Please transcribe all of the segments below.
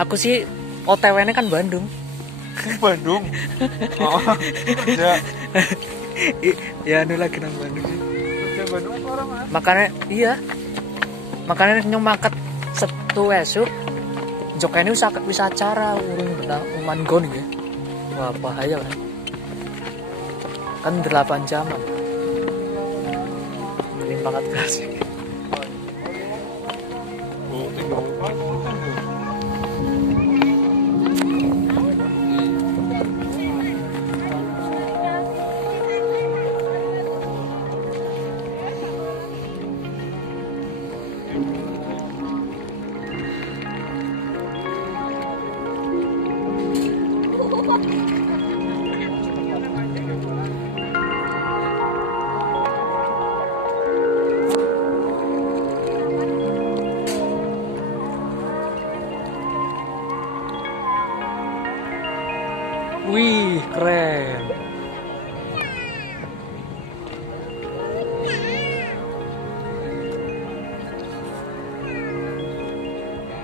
Aku sih OTW-nya kan Bandung. Bandung. Oh, ya. Ya anu lagi nang Bandung. Kerja Bandung apa orang mana? Makanya iya. Makanya nyong makat Sabtu esuk. Jok ini bisa acara urung benang manggon ya. Wah bahaya kan. Kan 8 jam. Beli banget gas. Oh, tinggal kan. Wih, keren.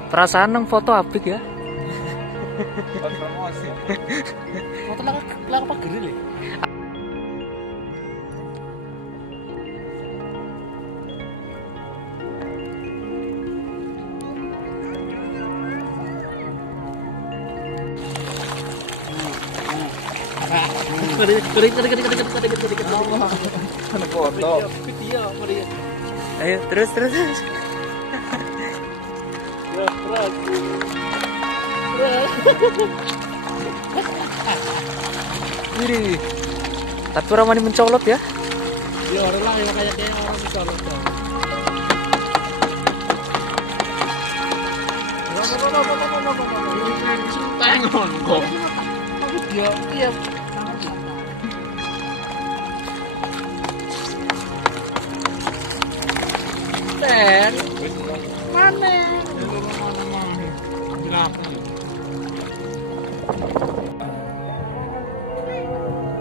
Perasaan nang foto apik ya. Promosi. Foto lah apa gede. Ada foto. Ayo terus. Wih, tapi ramai mencolot ya. Ya orang lah yang kayak orang mencolot. Tengon kok. Tapi dia iya. Ten, mana?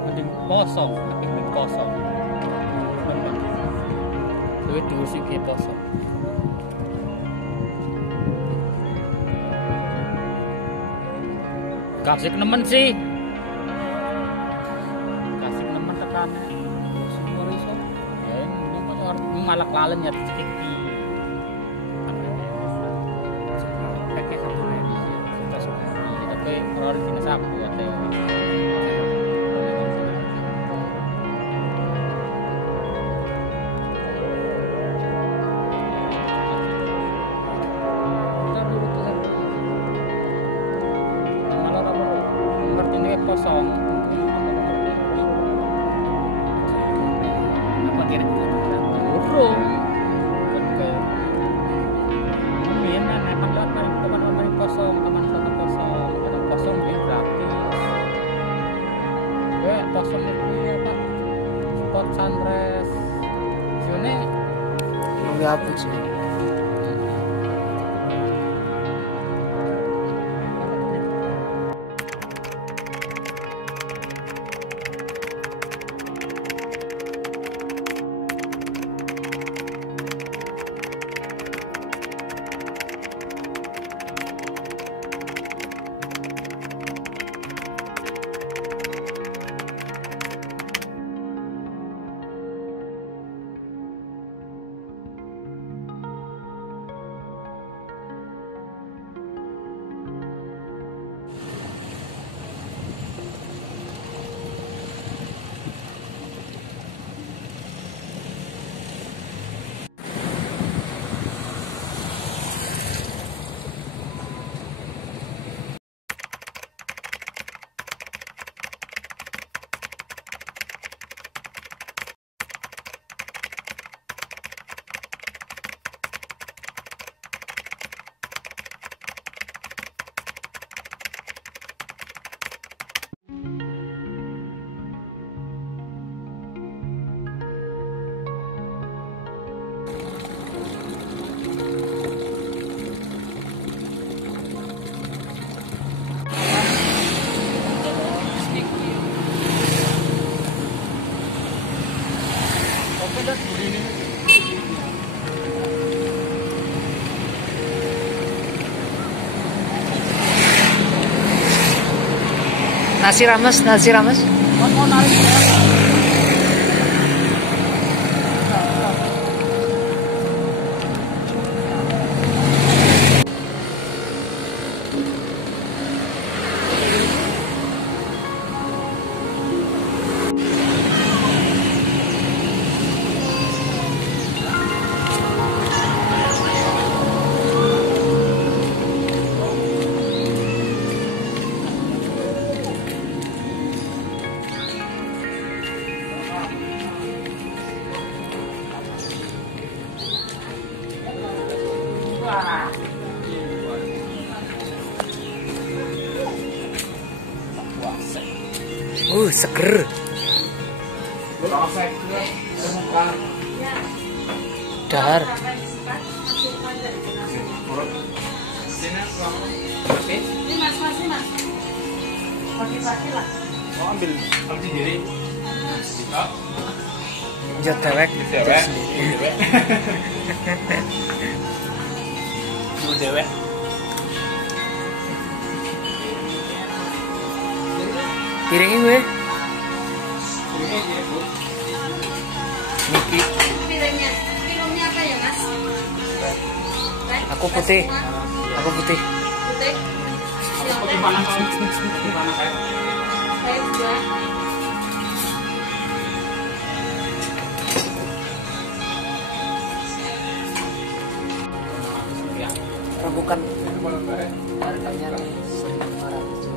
Mending kosong, mending kosong. Duit diusik ya kosong. Kasih nemen sih. Kasih nemen tekannya. Semua iso. Ya ini malah lalen ya titik. Pakai satu lagi. Kita semua. Tapi orang di sapu atau kosong apa kira burung kan ke mungkin memang lihat teman-teman kosong teman satu kosong dia gratis gue kosong itu apa spot sunrise sini Nggak apa sih. Nasi rames, nasi rames. Mau narik ya. Seger. Dahar. Ini mas, ini mas. Pagi-pagi lah. Ambil sendiri. Jat dewek. Dewek. Dewek. Piringnya gue. Niki. Piringnya, minumnya apa ya mas? Teh? Aku putih. Aku putih. Putih. Siang teh. Gimana kayak? Teh juga. Bukan harganya 1.500.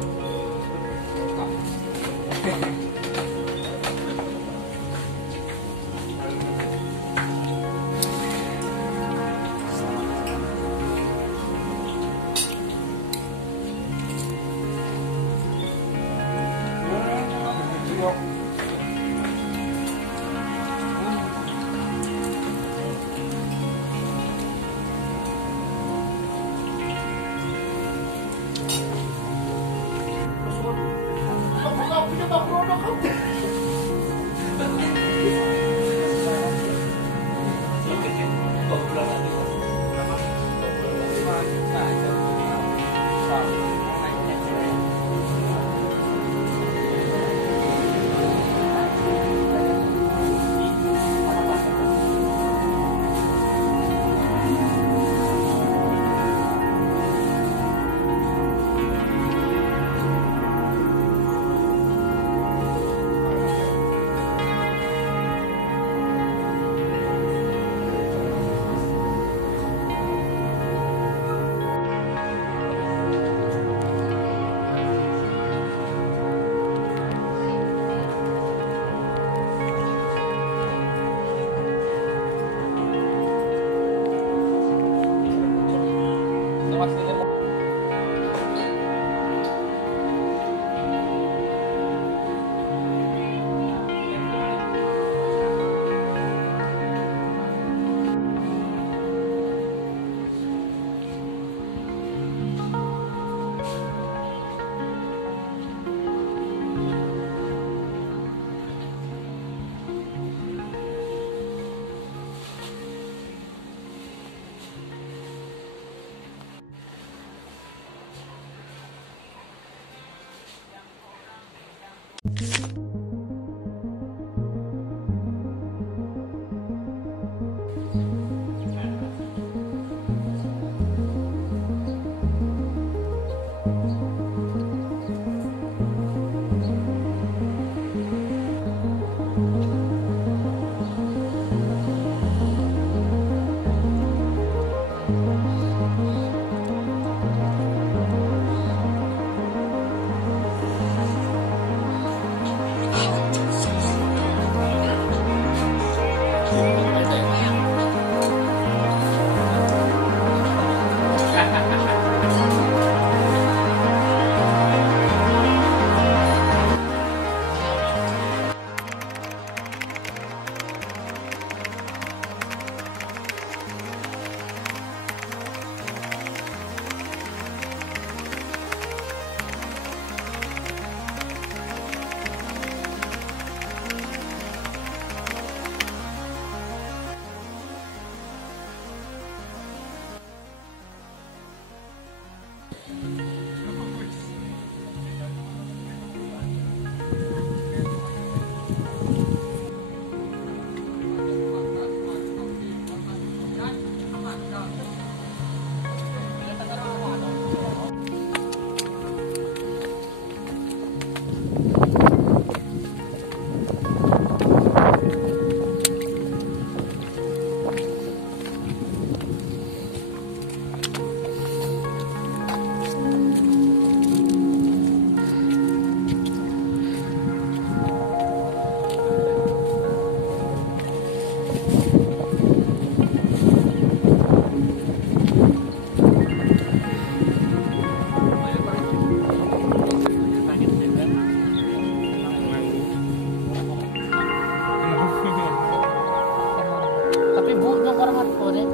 Tapi bu, nyong orang apa deh?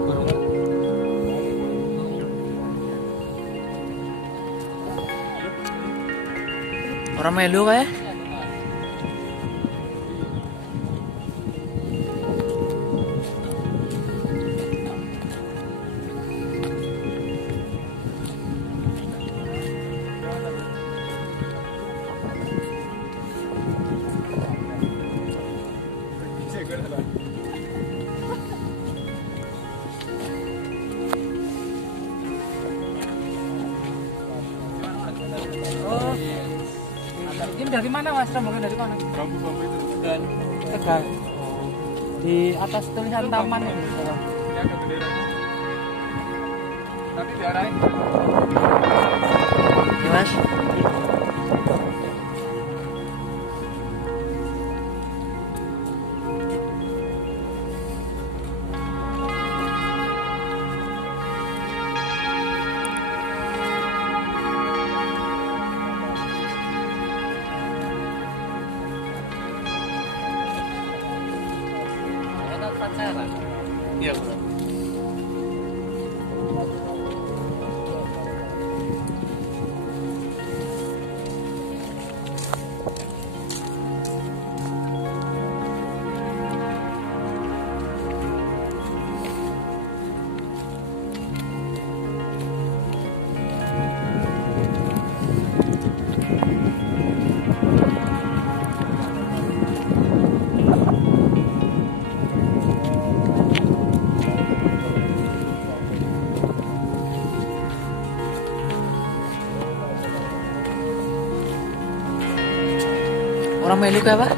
Orang melu kayak. Oh, ini dari mana mas? Rombongan dari mana? Rambu-rambu itu dan Tegal. Di atas tulisan taman itu. ini ada bendera. Nanti diarahin. Ya mas. Iya, Bro. Orang melu kayak apa?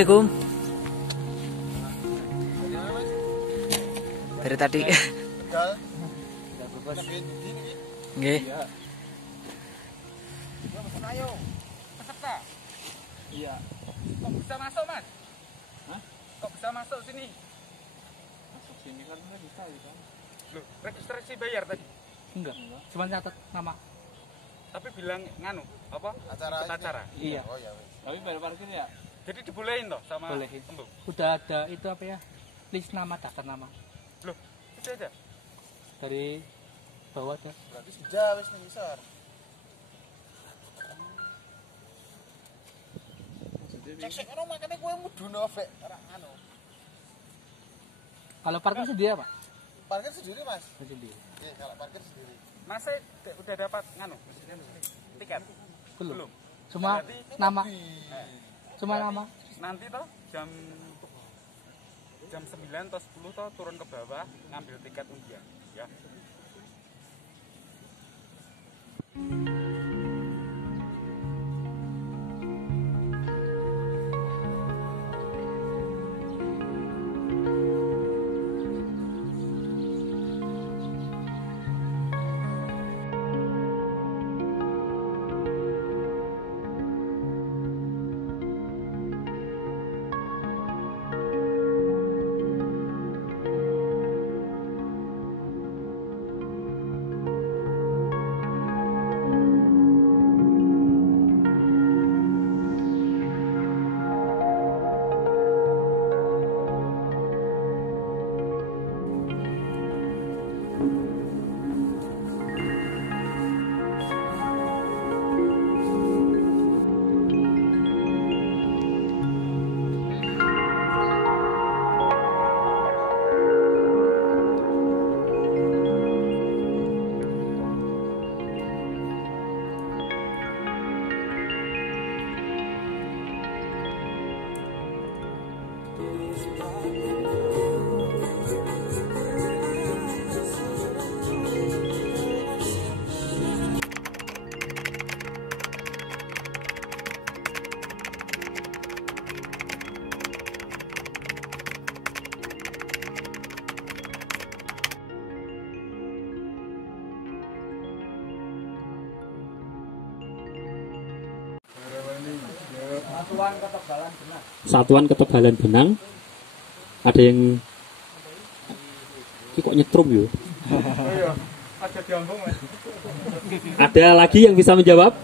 Assalamualaikum. Dari tadi. Nggih. Ayo. Peserta. Iya. Kok bisa masuk, Mas? Hah? Kok bisa masuk sini? Masuk sini kan nggak bisa kan? Loh, registrasi bayar tadi? Enggak. Cuma catat nama. Tapi bilang nganu, apa? Acara. Iya. Oh ya. Tapi bayar parkir ya? Jadi dibolehin toh sama Bolehin. embung? Udah ada itu apa ya? List nama, daftar nama. Loh, itu aja. Dari bawah ada. Berarti sudah wis ning ngisor. Cek ono makane kowe mudune vek ora anu. Kalau parkir sendiri apa? Parkir sendiri, Mas. Sendiri. Iya, kalau parkir sendiri. Mas udah dapat nganu? Tiket? Belum. Cuma nama. Cuma nama. Nanti toh jam 9 atau 10 toh turun ke bawah ngambil tiket undian ya. Satuan ketebalan benang. Ada yang ini kok nyetrum yo. Ada diambung, Mas. Ada lagi yang bisa menjawab?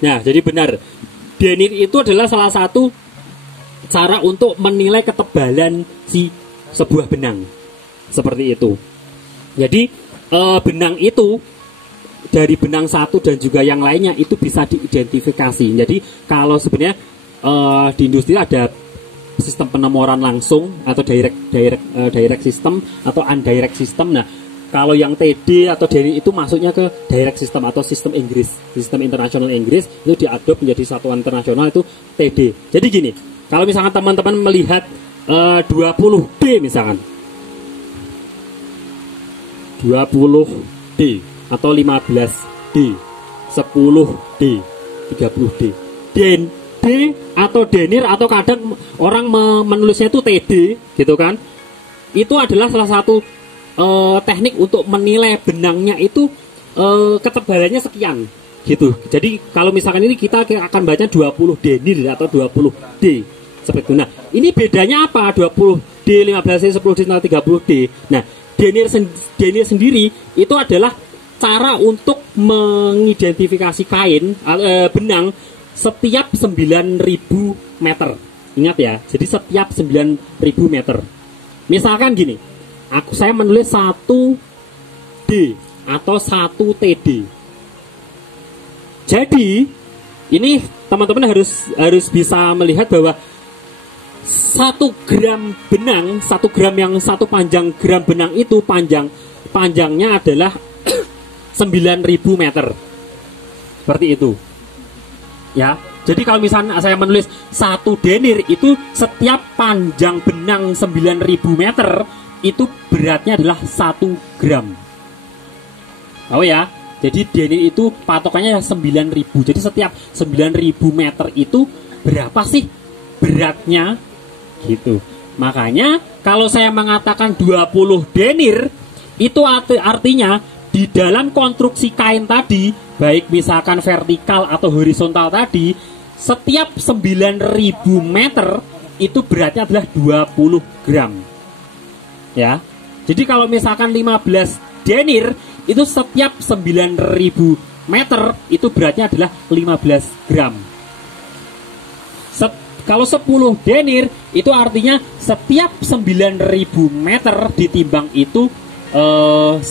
Nah, jadi benar. Denir itu adalah salah satu cara untuk menilai ketebalan si sebuah benang. Seperti itu. Jadi benang itu dari benang satu dan juga yang lainnya itu bisa diidentifikasi. Jadi kalau sebenarnya di industri ada sistem penomoran langsung atau direct system atau indirect system. Nah, kalau yang TD atau DNIR itu masuknya ke direct system atau sistem Inggris, sistem internasional Inggris, itu diadop menjadi satuan internasional itu TD. Jadi gini, kalau misalkan teman-teman melihat 20D misalkan 20D atau 15D 10D 30D D atau DNIR atau kadang orang menulisnya itu TD gitu kan, itu adalah salah satu teknik untuk menilai benangnya itu ketebalannya sekian gitu. Jadi kalau misalkan ini kita akan baca 20 DNIR atau 20D seperti itu. Nah, ini bedanya apa? 20D, 15D, 10D, 30D. Nah, DNIR sendiri itu adalah cara untuk mengidentifikasi kain benang setiap 9.000 meter. Ingat ya, jadi setiap 9.000 meter. Misalkan gini, saya menulis 1D atau 1TD. Jadi ini teman-teman harus bisa melihat bahwa 1 gram benang, 1 gram yang satu panjang gram benang itu panjangnya adalah 9.000 meter. Seperti itu. Ya. Jadi kalau misalnya saya menulis 1 denir itu setiap panjang benang 9.000 meter itu beratnya adalah 1 gram. Oh ya. Jadi denir itu patokannya 9.000. Jadi setiap 9.000 meter itu berapa sih beratnya? Gitu. Makanya kalau saya mengatakan 20 denir itu artinya di dalam konstruksi kain tadi, baik misalkan vertikal atau horizontal tadi, setiap 9.000 meter itu beratnya adalah 20 gram. Ya. Jadi kalau misalkan 15 denir itu setiap 9.000 meter itu beratnya adalah 15 gram. Kalau 10 denir itu artinya setiap 9.000 meter ditimbang itu 10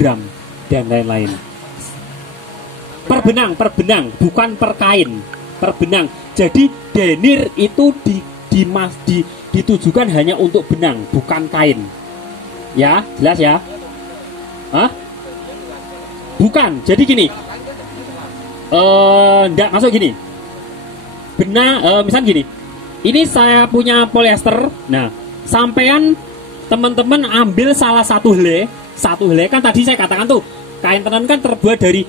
gram dan lain-lain. Per benang, bukan per kain. Per benang. Jadi denir itu ditujukan hanya untuk benang, bukan kain. Ya, jelas ya? Hah? Bukan. Jadi gini. Enggak masuk gini. Benang, misal gini, ini saya punya polyester. Nah, sampean teman-teman ambil salah satu helai kan tadi saya katakan tuh kain tenun kan terbuat dari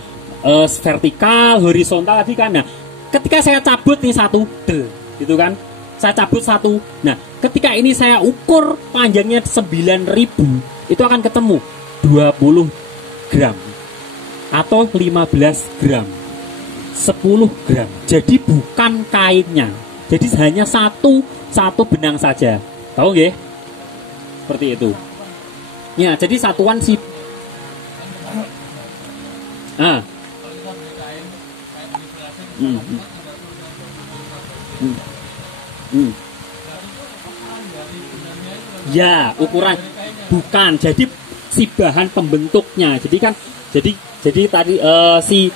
vertikal, horizontal tadi kan. Nah, ketika saya cabut nih satu gitu kan, saya cabut satu. Nah, ketika ini saya ukur panjangnya 9.000, itu akan ketemu 20 gram atau 15 gram. 10 gram. Jadi bukan kainnya. Jadi hanya satu benang saja. Tahu nggih? Seperti itu. Ya, jadi satuan si Ya, ukuran bukan. Jadi si bahan pembentuknya. Jadi kan jadi tadi si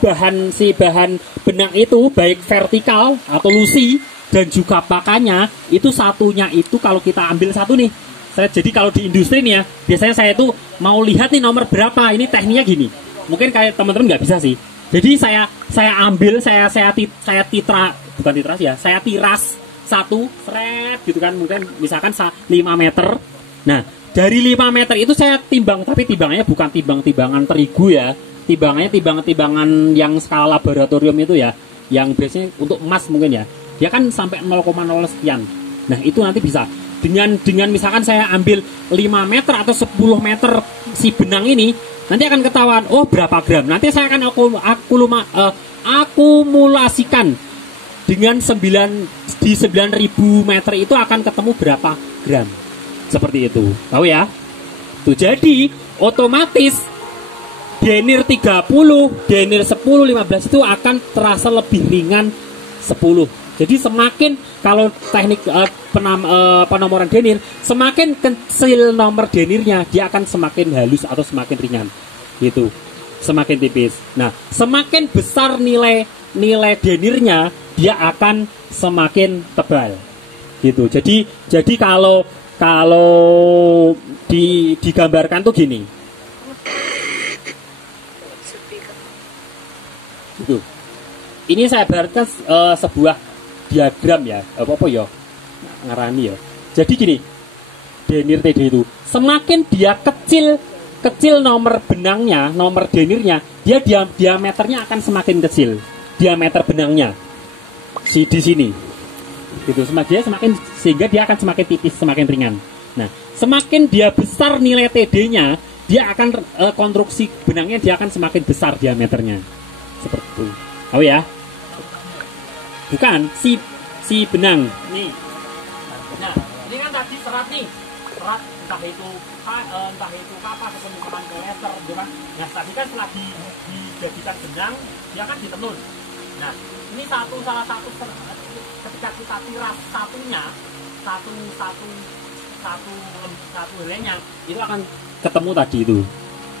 bahan benang itu baik vertikal atau lusi dan juga pakannya itu satunya itu kalau kita ambil satu nih. Jadi kalau di industri nih ya, biasanya saya itu mau lihat nih nomor berapa. Ini tekniknya gini. Mungkin kayak teman-teman nggak bisa sih. Jadi saya ambil saya tiras satu thread gitu kan, mungkin misalkan 5 meter. Nah, dari 5 meter itu saya timbang, tapi timbangannya bukan timbangan terigu ya. Timbangan yang skala laboratorium itu ya, yang biasanya untuk emas mungkin ya, dia kan sampai 0,0 sekian. Nah, itu nanti bisa dengan misalkan saya ambil 5 meter atau 10 meter si benang ini, nanti akan ketahuan oh berapa gram. Nanti saya akan akumulasikan dengan 9 di 9.000 meter itu akan ketemu berapa gram. Seperti itu. Tahu ya? Tuh, jadi otomatis denir 30, denir 10, 15 itu akan terasa lebih ringan 10. Jadi semakin kalau teknik penomoran denir, semakin kecil nomor denirnya, dia akan semakin halus atau semakin ringan. Gitu. Semakin tipis. Nah, semakin besar nilai denirnya, dia akan semakin tebal. Gitu. Jadi kalau digambarkan tuh gini. Gitu. Ini saya ibaratkan sebuah diagram ya, apa ya ngarani ya. Jadi gini, denir TD itu semakin dia kecil nomor benangnya, nomor denirnya, dia diameternya akan semakin kecil. Diameter benangnya di sini. Gitu, semakin sehingga dia akan semakin tipis, semakin ringan. Nah, semakin dia besar nilai TD-nya, dia akan konstruksi benangnya dia akan semakin besar diameternya. Seperti itu. Oh ya. Bukan si benang nih. Nah, ini kan tadi serat nih, serat entah itu kapas atau misalkan polyester, gitu kan. Nah, tadi kan setelah dijadikan benang, dia kan ditenun. Nah, ini salah satu ketika kita tiras satu helainya itu akan ketemu tadi itu,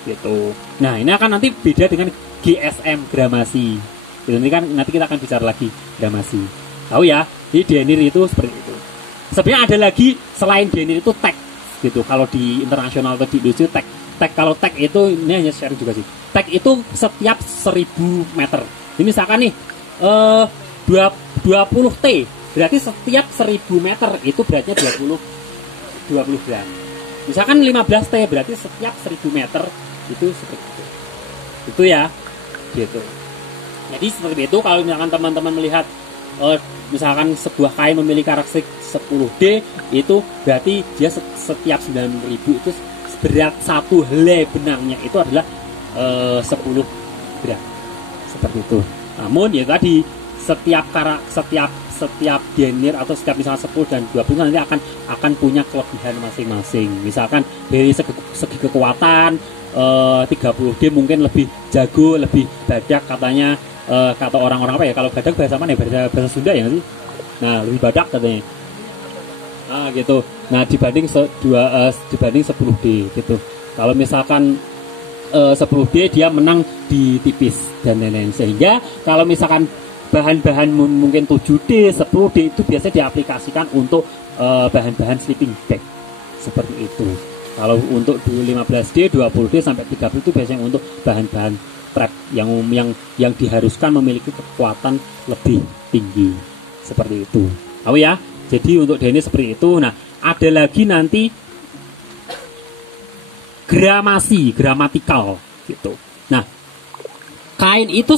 gitu. Nah, ini akan nanti beda dengan GSM gramasi. Ini kan nanti kita akan bicara lagi gramasi. Tahu ya? Jadi denir itu seperti itu. Sebenarnya ada lagi selain denir itu tag gitu. Kalau di internasional atau di industri tag. Kalau tag itu ini hanya sharing juga sih. Tag itu setiap 1000 meter. Ini misalkan nih 20 T berarti setiap 1000 meter itu beratnya 20 gram. Misalkan 15 T berarti setiap 1000 meter itu seperti itu. Itu ya. Gitu. Jadi seperti itu. Kalau misalkan teman-teman melihat misalkan sebuah kain memiliki karakteristik 10D, itu berarti dia setiap 9.000 itu berat satu helai benangnya itu adalah 10 gram. Seperti itu. Namun ya tadi setiap denir atau setiap misalnya 10 dan 20 nanti akan punya kelebihan masing-masing. Misalkan dari segi kekuatan 30D mungkin lebih jago, lebih badak katanya. Kata orang-orang apa ya, kalau badak bahasa mana ya, bahasa Sunda ya sih. Nah, lebih badak katanya. Nah, gitu. Nah, dibanding 10D gitu. Kalau misalkan 10D dia menang di tipis dan lain-lain. Sehingga kalau misalkan bahan-bahan mungkin 7D, 10D itu biasanya diaplikasikan untuk bahan-bahan sleeping bag. Seperti itu. Kalau untuk 15D, 20D sampai 30 itu biasanya untuk bahan-bahan trap yang diharuskan memiliki kekuatan lebih tinggi. Seperti itu. Tahu ya? Jadi untuk denir seperti itu. Nah, ada lagi nanti gramatikal gitu. Nah, kain itu